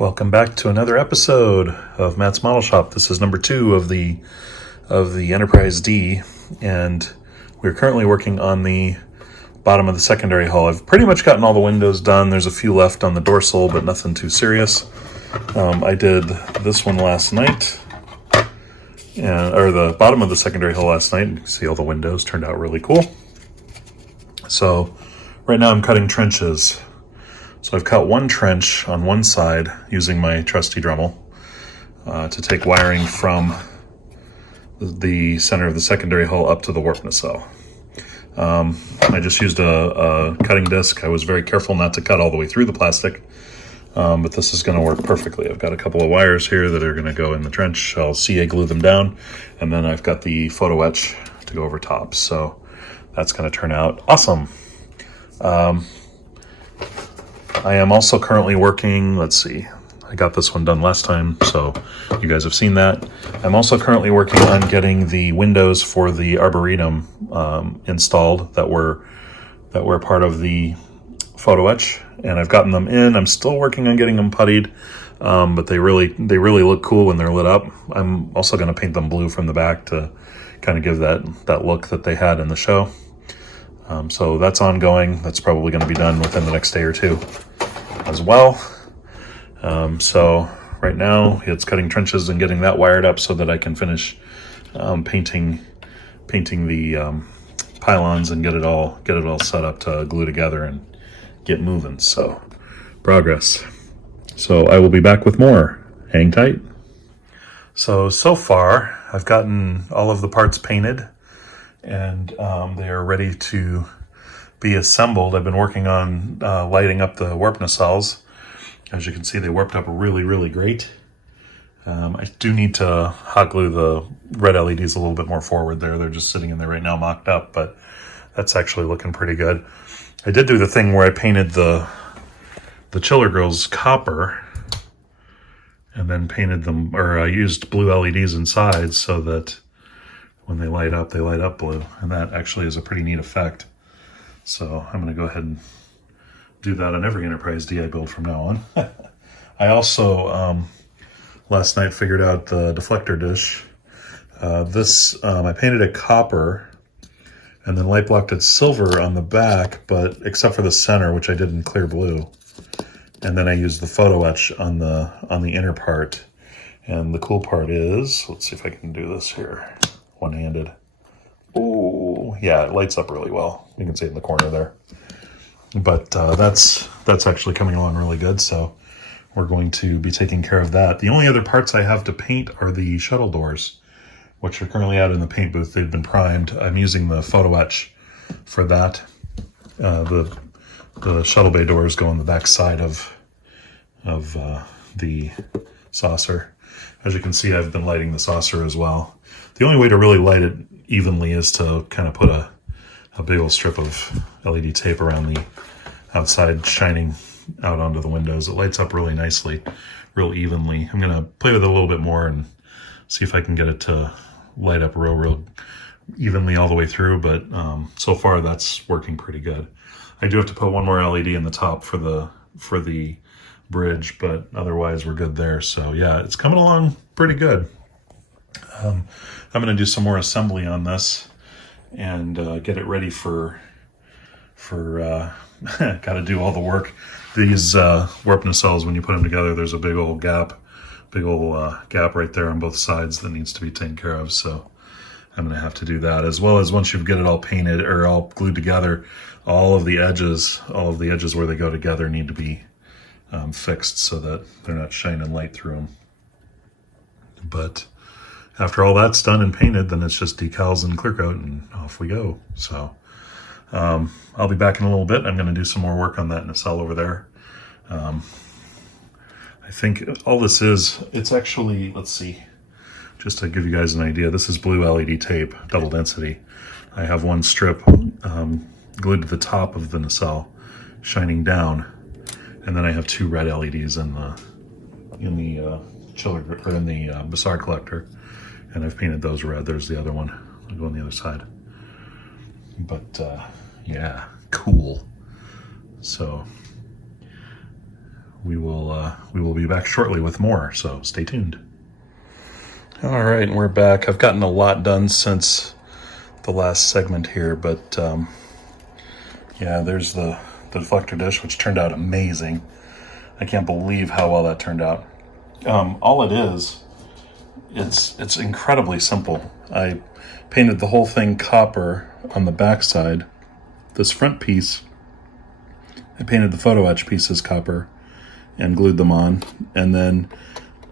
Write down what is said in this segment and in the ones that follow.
Welcome back to another episode of Matt's Model Shop. This is number 2 of the Enterprise D, and we're currently working on the bottom of the secondary hull. I've pretty much gotten all the windows done. There's a few left on the dorsal, but nothing too serious. I did this one last night, or the bottom of the secondary hull last night. You can see all the windows turned out really cool. So right now I'm cutting trenches. So I've cut one trench on one side using my trusty Dremel to take wiring from the center of the secondary hull up to the warp nacelle. I just used a cutting disc. I was very careful not to cut all the way through the plastic, but this is going to work perfectly. I've got a couple of wires here that are going to go in the trench. I'll CA glue them down, and then I've got the photo etch to go over top. So that's going to turn out awesome. I am also currently working, let's see, I got this one done last time, so you guys have seen that. I'm also currently working on getting the windows for the Arboretum installed that were part of the photo etch, and I've gotten them in. I'm still working on getting them puttied, but they really look cool when they're lit up. I'm also going to paint them blue from the back to kind of give that look that they had in the show. So that's ongoing. That's probably going to be done within the next day or two as well. So right now it's cutting trenches and getting that wired up so that I can finish painting the pylons and get it all set up to glue together and get moving. So progress. So I will be back with more. Hang tight. So far I've gotten all of the parts painted, and they are ready to be assembled. I've been working on lighting up the warp nacelles. As you can see, they warped up really great. I do need to hot glue the red LEDs a little bit more forward there. They're just sitting in there right now mocked up, but that's actually looking pretty good. I did do the thing where I painted the chiller grills copper, and then painted them, or I used blue LEDs inside so that when they light up blue, and that actually is a pretty neat effect. So I'm going to go ahead and do that on every Enterprise D I build from now on. I also last night figured out the deflector dish. I painted it copper and then light blocked it silver on the back, but except for the center, which I did in clear blue. And then I used the photo etch on the inner part. And the cool part is, let's see if I can do this here. One-handed. Oh, yeah, it lights up really well. You can see it in the corner there. But that's actually coming along really good, so we're going to be taking care of that. The only other parts I have to paint are the shuttle doors, which are currently out in the paint booth. They've been primed. I'm using the photo etch for that. The shuttle bay doors go on the back side of the saucer. As you can see, I've been lighting the saucer as well. The only way to really light it evenly is to kind of put a big old strip of LED tape around the outside, shining out onto the windows. It lights up really nicely, real evenly. I'm going to play with it a little bit more and see if I can get it to light up real evenly all the way through, but so far that's working pretty good. I do have to put one more LED in the top for the bridge, but otherwise we're good there. So yeah, it's coming along pretty good. I'm going to do some more assembly on this and get it ready for got to do all the work. These warp nacelles, when you put them together, there's a big old gap right there on both sides that needs to be taken care of. So I'm going to have to do that, as well as once you get it all painted or all glued together, all of the edges where they go together need to be fixed so that they're not shining light through them. But after all that's done and painted, then it's just decals and clear coat and off we go. So I'll be back in a little bit. I'm going to do some more work on that nacelle over there. I think all this is, it's actually, let's see, just to give you guys an idea, this is blue LED tape, double density. I have one strip glued to the top of the nacelle, shining down, and then I have 2 red LEDs in the chiller, or in the Bassard collector, and I've painted those red. There's the other one. I'll go on the other side. But yeah, cool. So we will be back shortly with more, so stay tuned. All right, and we're back. I've gotten a lot done since the last segment here, but yeah, there's the deflector dish, which turned out amazing. I can't believe how well that turned out. All it is, it's incredibly simple. I painted the whole thing copper on the back side. This front piece, I painted the photo etch pieces copper and glued them on, and then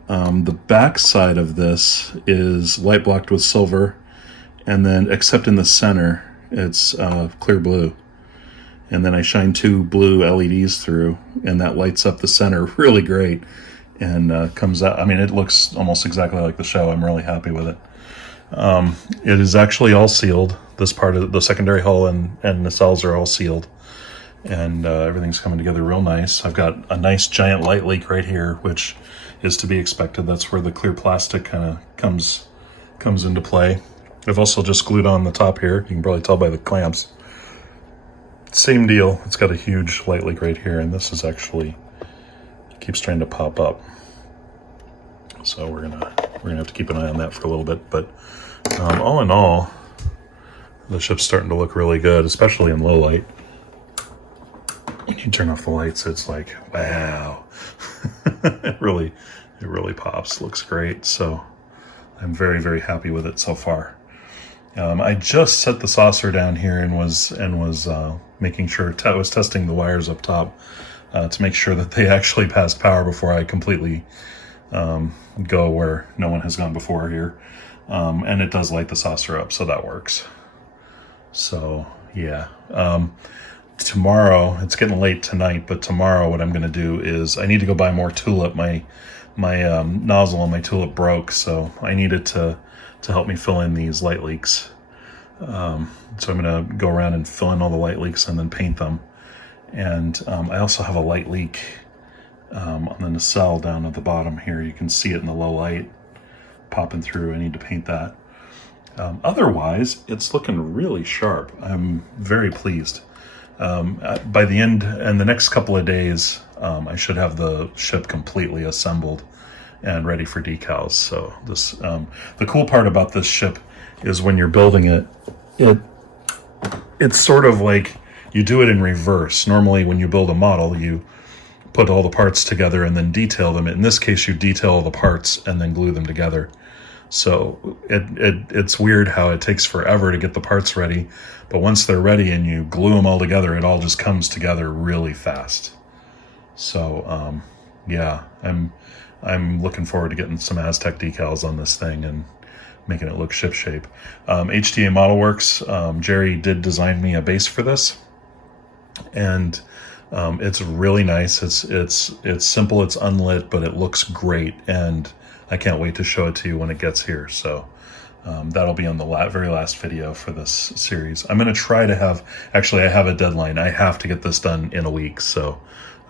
the back side of this is light blocked with silver, and then except in the center it's clear blue, and then I shine 2 blue LEDs through, and that lights up the center really great, and comes out, I mean, it looks almost exactly like the show. I'm really happy with it. It is actually all sealed. This part of the secondary hull and nacelles are all sealed, and everything's coming together real nice. I've got a nice giant light leak right here, which is to be expected. That's where the clear plastic kind of comes into play. I've also just glued on the top here. You can probably tell by the clamps. Same deal. It's got a huge light leak right here, and this is actually keeps trying to pop up. So we're gonna have to keep an eye on that for a little bit. But all in all, the ship's starting to look really good, especially in low light. When you turn off the lights, it's like, wow. it really pops. Looks great. So I'm very, very happy with it so far. I just set the saucer down here and was making sure, I was testing the wires up top to make sure that they actually passed power before I completely go where no one has gone before here. And it does light the saucer up, so that works. So yeah, tomorrow, it's getting late tonight, but tomorrow what I'm going to do is I need to go buy more tulip. My nozzle on my tulip broke, so I need it to help me fill in these light leaks. So I'm going to go around and fill in all the light leaks and then paint them. And I also have a light leak on the nacelle down at the bottom here. You can see it in the low light popping through. I need to paint that. Otherwise, it's looking really sharp. I'm very pleased. By the end, and the next couple of days, I should have the ship completely assembled and ready for decals. So this, the cool part about this ship is when you're building it, it's sort of like you do it in reverse. Normally when you build a model, you put all the parts together and then detail them. In this case, you detail all the parts and then glue them together. So it's weird how it takes forever to get the parts ready, but once they're ready and you glue them all together, it all just comes together really fast. So yeah, I'm looking forward to getting some Aztec decals on this thing and making it look ship shape. HTA Model Works, Jerry did design me a base for this, and it's really nice. It's simple, it's unlit, but it looks great, and I can't wait to show it to you when it gets here. So that'll be on the very last video for this series. I'm going to try to have, actually I have a deadline. I have to get this done in a week. So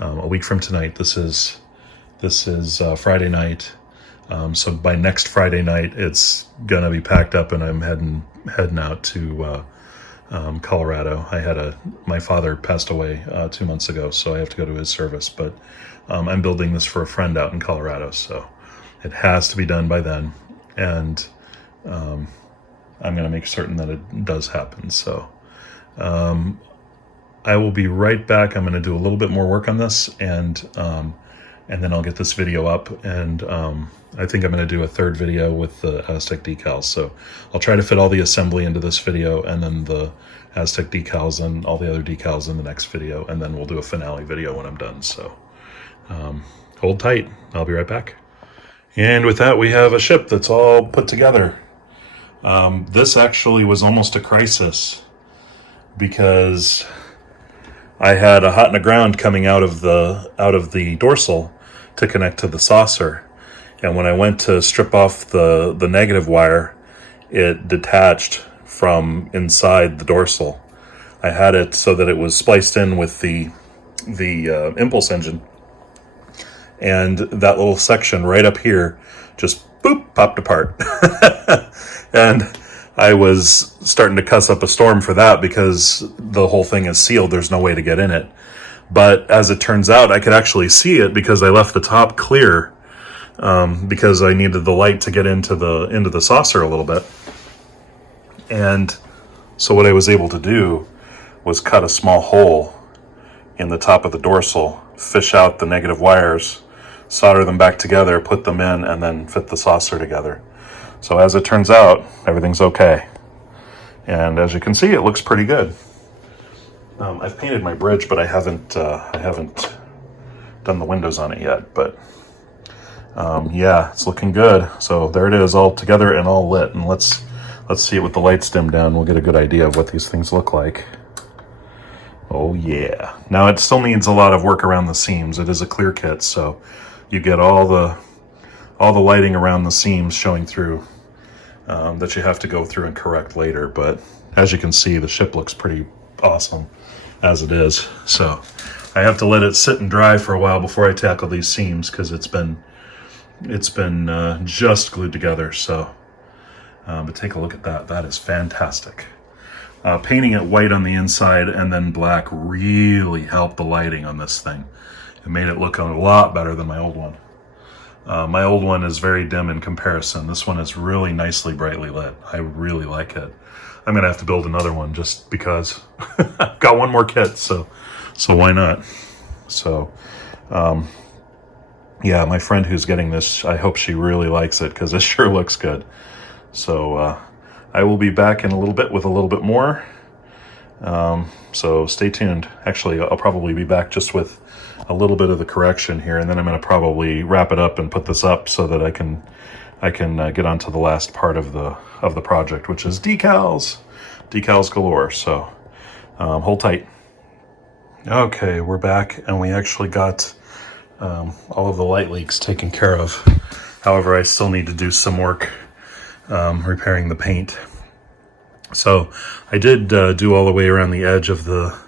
a week from tonight, this is Friday night. So by next Friday night, it's going to be packed up and I'm heading out to Colorado. My father passed away 2 months ago, so I have to go to his service, but I'm building this for a friend out in Colorado. So it has to be done by then, and I'm going to make certain that it does happen. So I will be right back. I'm going to do a little bit more work on this, and then I'll get this video up, and I think I'm going to do a third video with the Aztec decals. So I'll try to fit all the assembly into this video, and then the Aztec decals and all the other decals in the next video, and then we'll do a finale video when I'm done. So hold tight. I'll be right back. And with that, we have a ship that's all put together. This actually was almost a crisis because I had a hot and a ground coming out of the dorsal to connect to the saucer. And when I went to strip off the negative wire, it detached from inside the dorsal. I had it so that it was spliced in with the impulse engine. And that little section right up here just boop, popped apart. And I was starting to cuss up a storm for that because the whole thing is sealed. There's no way to get in it. But as it turns out, I could actually see it because I left the top clear, because I needed the light to get into the saucer a little bit. And so what I was able to do was cut a small hole in the top of the dorsal, fish out the negative wires, solder them back together, put them in, and then fit the saucer together. So as it turns out, everything's okay. And as you can see, it looks pretty good. I've painted my bridge, but I haven't done the windows on it yet. But yeah, it's looking good. So there it is, all together and all lit. And let's see it with the lights dimmed down. We'll get a good idea of what these things look like. Oh yeah. Now it still needs a lot of work around the seams. It is a clear kit, so you get all the lighting around the seams showing through, that you have to go through and correct later. But as you can see, the ship looks pretty awesome as it is. So I have to let it sit and dry for a while before I tackle these seams, because it's been just glued together. So but take a look at that. That is fantastic. Painting it white on the inside and then black really helped the lighting on this thing. It made it look a lot better than my old one. My old one is very dim in comparison. This one is really nicely brightly lit. I really like it. I'm gonna have to build another one just because. I've got one more kit, so why not? So yeah, my friend who's getting this, I hope she really likes it, because it sure looks good. So I will be back in a little bit with a little bit more. So stay tuned. Actually, I'll probably be back just with a little bit of the correction here, and then I'm going to probably wrap it up and put this up so that I can get onto the last part of the project, which is decals galore. So hold tight. Okay, we're back, and we actually got all of the light leaks taken care of. However, I still need to do some work repairing the paint. So I did do all the way around the edge of the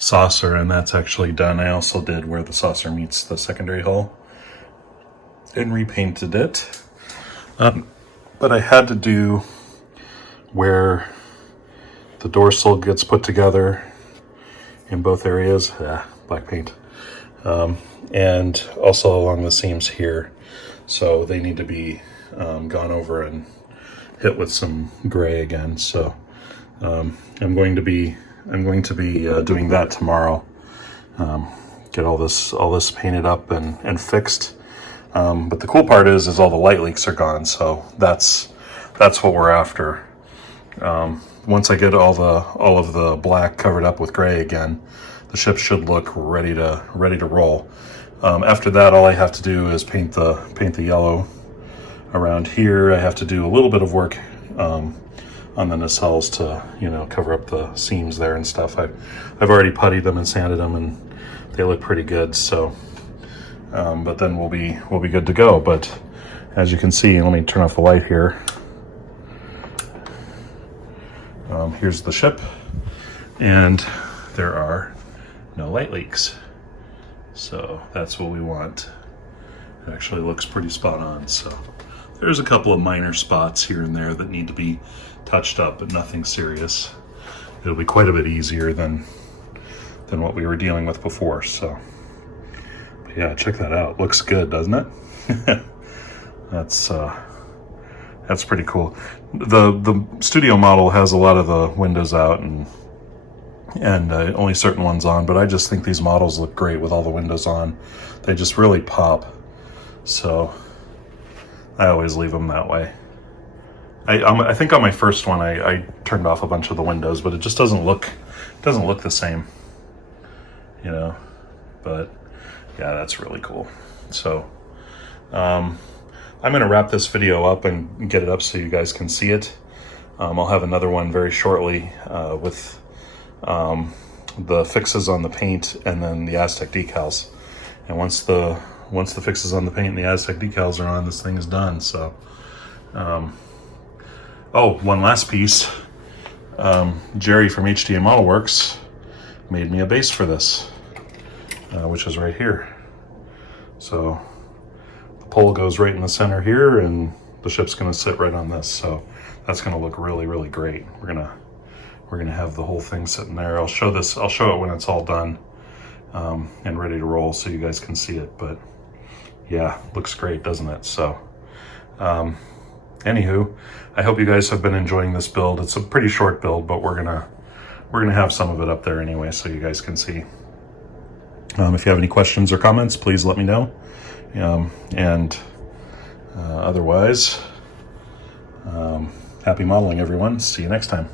saucer, and that's actually done. I also did where the saucer meets the secondary hull and repainted it. But I had to do where the dorsal gets put together in both areas, black paint, and also along the seams here. So they need to be gone over and hit with some gray again. So I'm going to be doing that tomorrow. Get all this painted up and fixed. But the cool part is all the light leaks are gone. So that's what we're after. Once I get all of the black covered up with gray again, the ship should look ready to roll. After that, all I have to do is paint the yellow around here. I have to do a little bit of work on the nacelles to cover up the seams there and stuff. I've already puttied them and sanded them, and they look pretty good. So but then we'll be good to go. But as you can see, let me turn off the light here. Here's the ship, and there are no light leaks. So that's what we want. It actually looks pretty spot on. So there's a couple of minor spots here and there that need to be touched up, but nothing serious. It'll be quite a bit easier than what we were dealing with before. So but yeah, check that out. Looks good, doesn't it? That's pretty cool. The studio model has a lot of the windows out and only certain ones on, but I just think these models look great with all the windows on. They just really pop. So I always leave them that way. I think on my first one I turned off a bunch of the windows, but it just doesn't look the same, but yeah, that's really cool. So I'm going to wrap this video up and get it up so you guys can see it. I'll have another one very shortly with the fixes on the paint and then the Aztec decals. And once the fixes on the paint and the Aztec decals are on, this thing is done. So, oh, one last piece. Jerry from HDA Model Works made me a base for this, which is right here. So the pole goes right in the center here, and the ship's going to sit right on this. So that's going to look really, really great. We're gonna have the whole thing sitting there. I'll show it when it's all done, and ready to roll so you guys can see it. But yeah, looks great, doesn't it? So anywho, I hope you guys have been enjoying this build. It's a pretty short build, but we're gonna have some of it up there anyway so you guys can see. If you have any questions or comments, please let me know. Otherwise, happy modeling, everyone. See you next time.